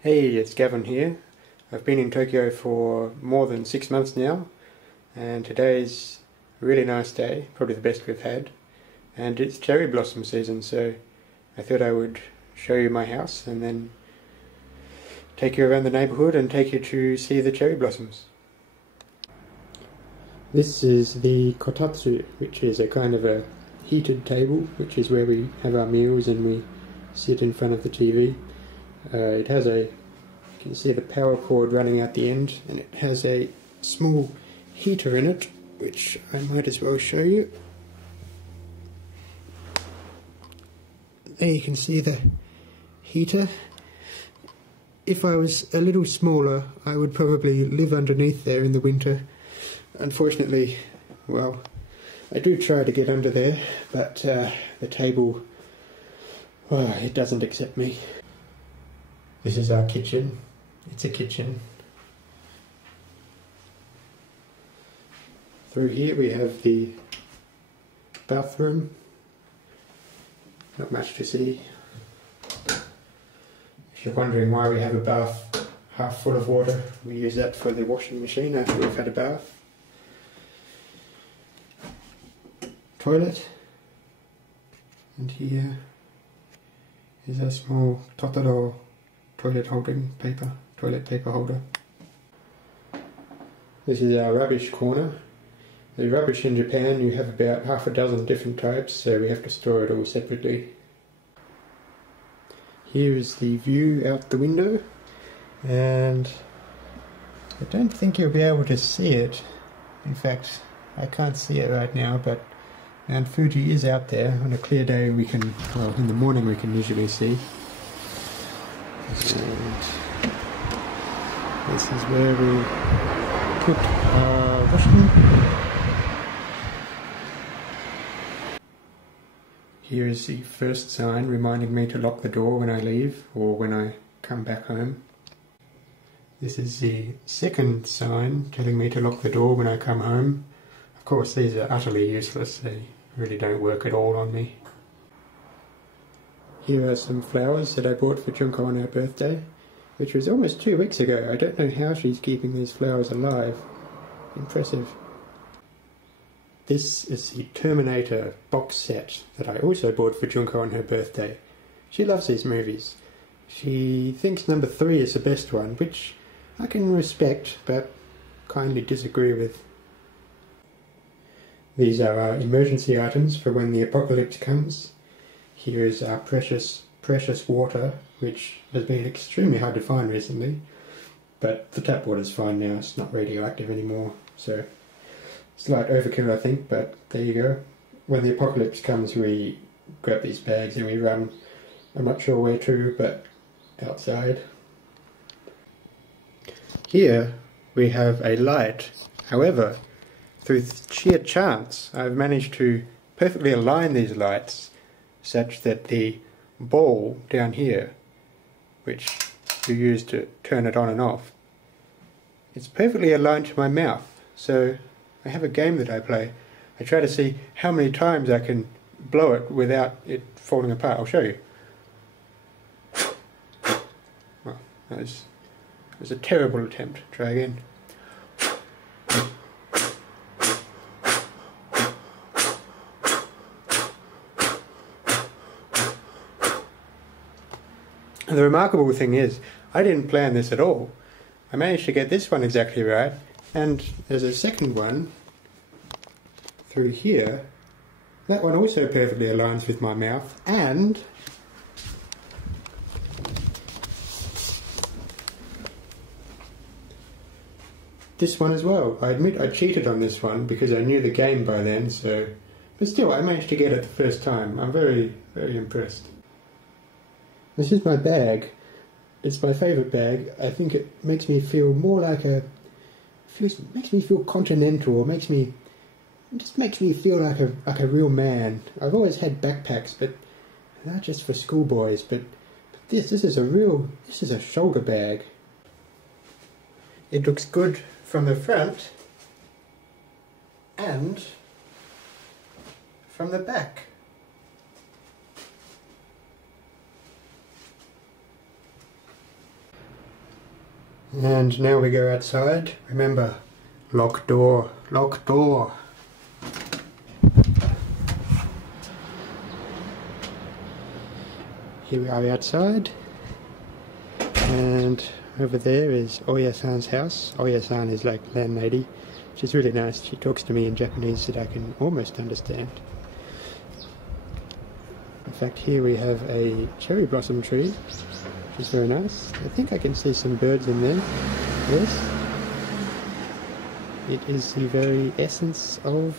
Hey, it's Gavin here. I've been in Tokyo for more than 6 months now, and today's a really nice day, probably the best we've had, and it's cherry blossom season, so I thought I would show you my house and then take you around the neighbourhood and take you to see the cherry blossoms. This is the kotatsu, which is a kind of a heated table, which is where we have our meals and we sit in front of the TV. It has you can see the power cord running out the end, and it has a small heater in it, which I might as well show you. There you can see the heater. If I was a little smaller, I would probably live underneath there in the winter. Unfortunately, well, I do try to get under there, but the table, well, it doesn't accept me. This is our kitchen. It's a kitchen. Through here we have the bathroom. Not much to see. If you're wondering why we have a bath half full of water, we use that for the washing machine after we've had a bath. Toilet. And here is a small totoro toilet paper holder. This is our rubbish corner. The rubbish in Japan, you have about half a dozen different types, so we have to store it all separately. Here is the view out the window, and I don't think you'll be able to see it. In fact, I can't see it right now, but Mount Fuji is out there. On a clear day we can, well, in the morning we can usually see. And this is where we put our washing. Here is the first sign reminding me to lock the door when I leave or when I come back home. This is the second sign telling me to lock the door when I come home. Of course, these are utterly useless. They really don't work at all on me. Here are some flowers that I bought for Junko on her birthday, which was almost 2 weeks ago. I don't know how she's keeping these flowers alive. Impressive. This is the Terminator box set that I also bought for Junko on her birthday. She loves these movies. She thinks number 3 is the best one, which I can respect, but kindly disagree with. These are our emergency items for when the apocalypse comes. Here is our precious water, which has been extremely hard to find recently, but the tap water's fine now. It's not radioactive anymore, so slight overkill I think, but there you go. When the apocalypse comes we grab these bags and we run, I'm not sure where to, but outside. Here we have a light. However, through sheer chance I've managed to perfectly align these lights such that the ball down here, which you use to turn it on and off, it's perfectly aligned to my mouth. So I have a game that I play. I try to see how many times I can blow it without it falling apart. I'll show you. Well, that was a terrible attempt. Try again. And the remarkable thing is, I didn't plan this at all. I managed to get this one exactly right, and there's a second one through here. That one also perfectly aligns with my mouth, and this one as well. I admit I cheated on this one because I knew the game by then, but still I managed to get it the first time. I'm very, very impressed. This is my bag. It's my favourite bag. I think it makes me feel more like makes me feel continental, just makes me feel like a real man. I've always had backpacks, but not just for schoolboys, but this is a shoulder bag. It looks good from the front and from the back. And now we go outside. Remember, lock door, lock door. Here we are outside, and over there is Oya-san's house. Oya-san is like landlady. She's really nice. She talks to me in Japanese that I can almost understand. In fact, here we have a cherry blossom tree, which is very nice. I think I can see some birds in there. Yes. It is the very essence of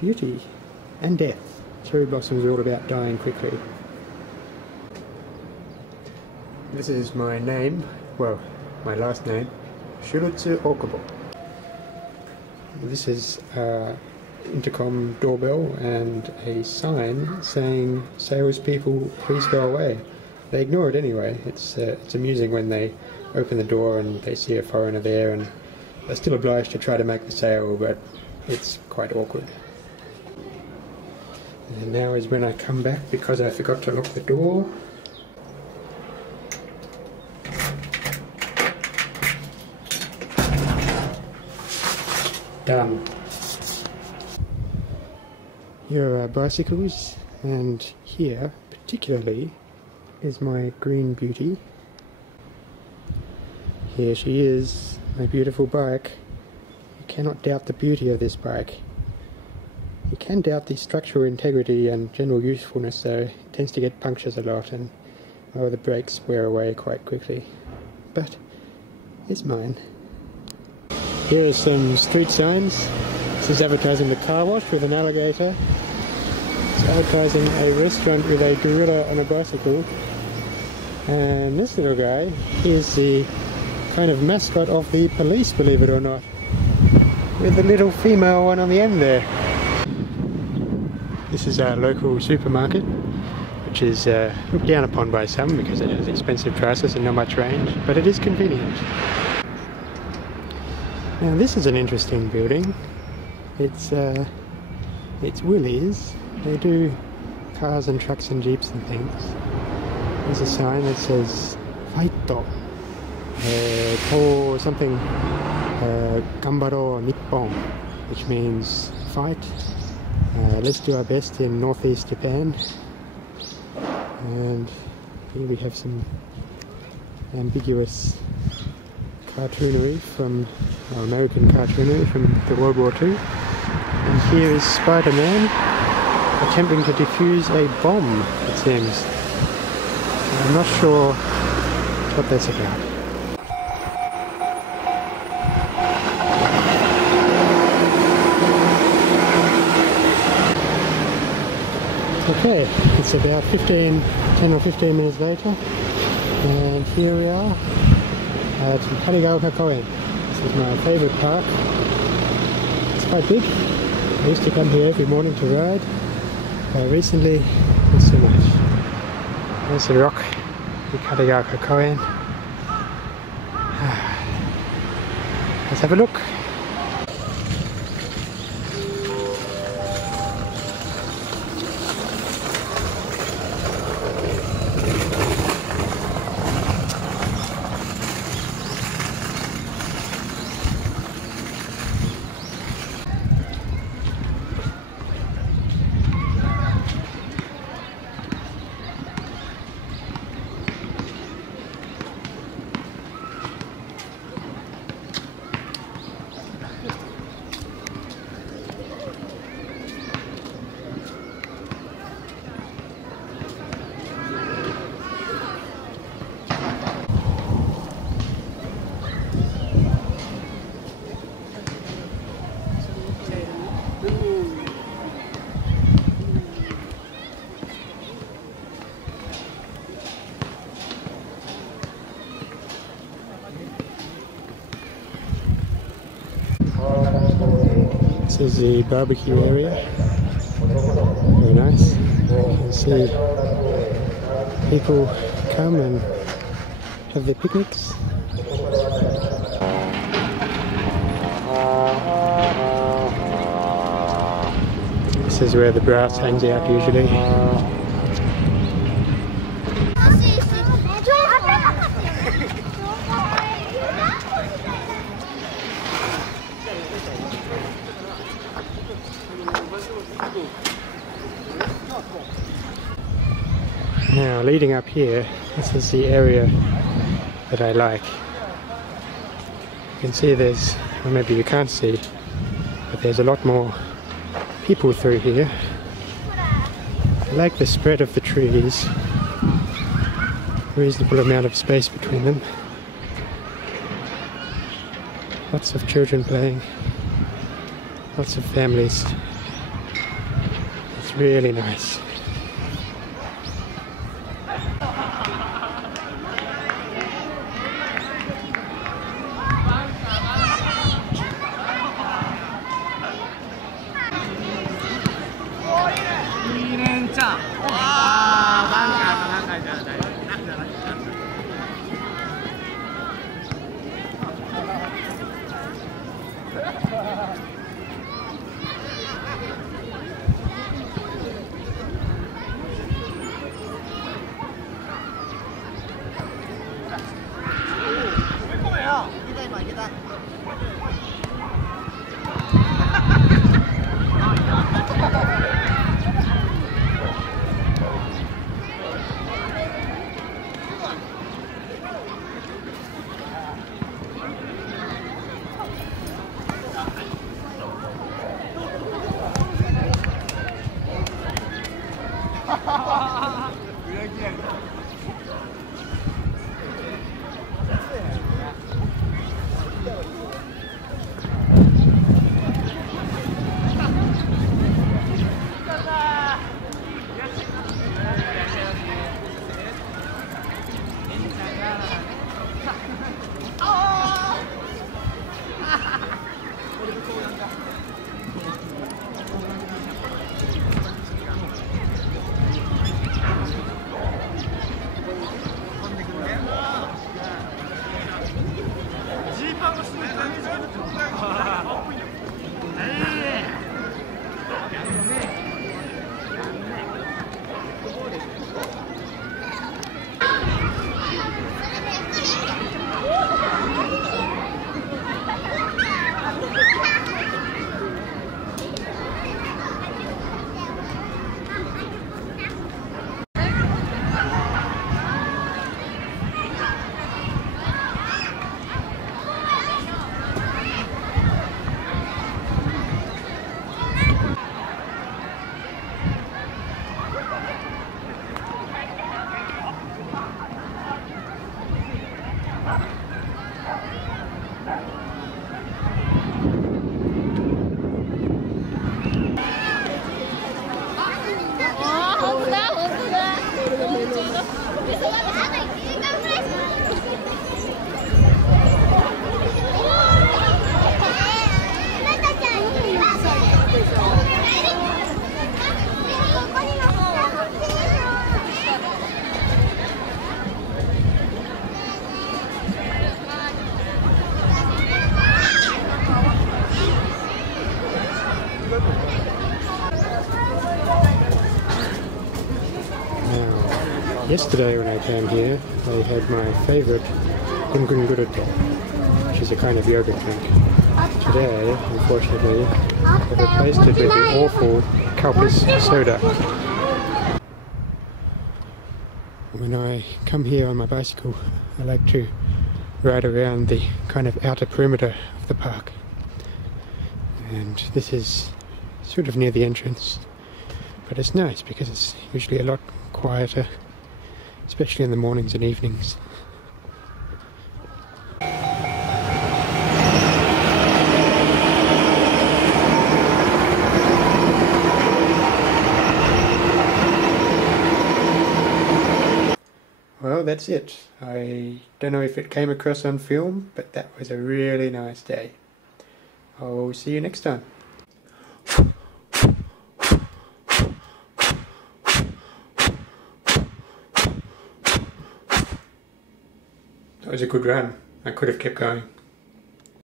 beauty and death. Cherry blossoms are all about dying quickly. This is my name, well, my last name, Schultz-Ohkubo. This is an intercom doorbell and a sign saying, "Salespeople, please go away." They ignore it anyway. It's amusing when they open the door and they see a foreigner there, and they're still obliged to try to make the sale, but it's quite awkward. And now is when I come back because I forgot to lock the door. Done. Here are bicycles, and here, particularly, is my green beauty. Here she is, my beautiful bike. You cannot doubt the beauty of this bike. You can doubt the structural integrity and general usefulness, though. It tends to get punctures a lot, and the brakes wear away quite quickly. But it's mine. Here are some street signs. This is advertising the car wash with an alligator. It's advertising a restaurant with a gorilla on a bicycle. And this little guy is the kind of mascot of the police, believe it or not, with the little female one on the end there. This is our local supermarket, which is looked down upon by some because it has expensive prices and not much range, but it is convenient. Now this is an interesting building. It's Willys. They do cars and trucks and jeeps and things. There's a sign that says "Fighto" or something, "Gambaro Nippon," which means fight. Let's do our best in northeast Japan. And here we have some ambiguous cartoonery from American cartoonery from the World War II. And here is Spider-Man attempting to defuse a bomb, it seems. I'm not sure what that's about. Okay, it's about 10 or 15 minutes later, and here we are at Hikarigaoka. This is my favourite park. It's quite big. I used to come here every morning to ride. Recently, not so much. There's the rock, Hikarigaoka. Let's have a look. This is the barbecue area. Very nice. You can see people come and have their picnics. This is where the brass hangs out usually. leading up here, this is the area that I like. You can see there's, or maybe you can't see, but there's a lot more people through here. I like the spread of the trees, reasonable amount of space between them. Lots of children playing, lots of families. It's really nice. Yesterday when I came here, I had my favourite Ingungurute, which is a kind of yogurt drink. Today, unfortunately, I've replaced it with the awful Kalpis soda. When I come here on my bicycle, I like to ride around the kind of outer perimeter of the park. And this is sort of near the entrance, but it's nice because it's usually a lot quieter, especially in the mornings and evenings. Well, that's it. I don't know if it came across on film, but that was a really nice day. I'll see you next time. That was a good run. I could have kept going.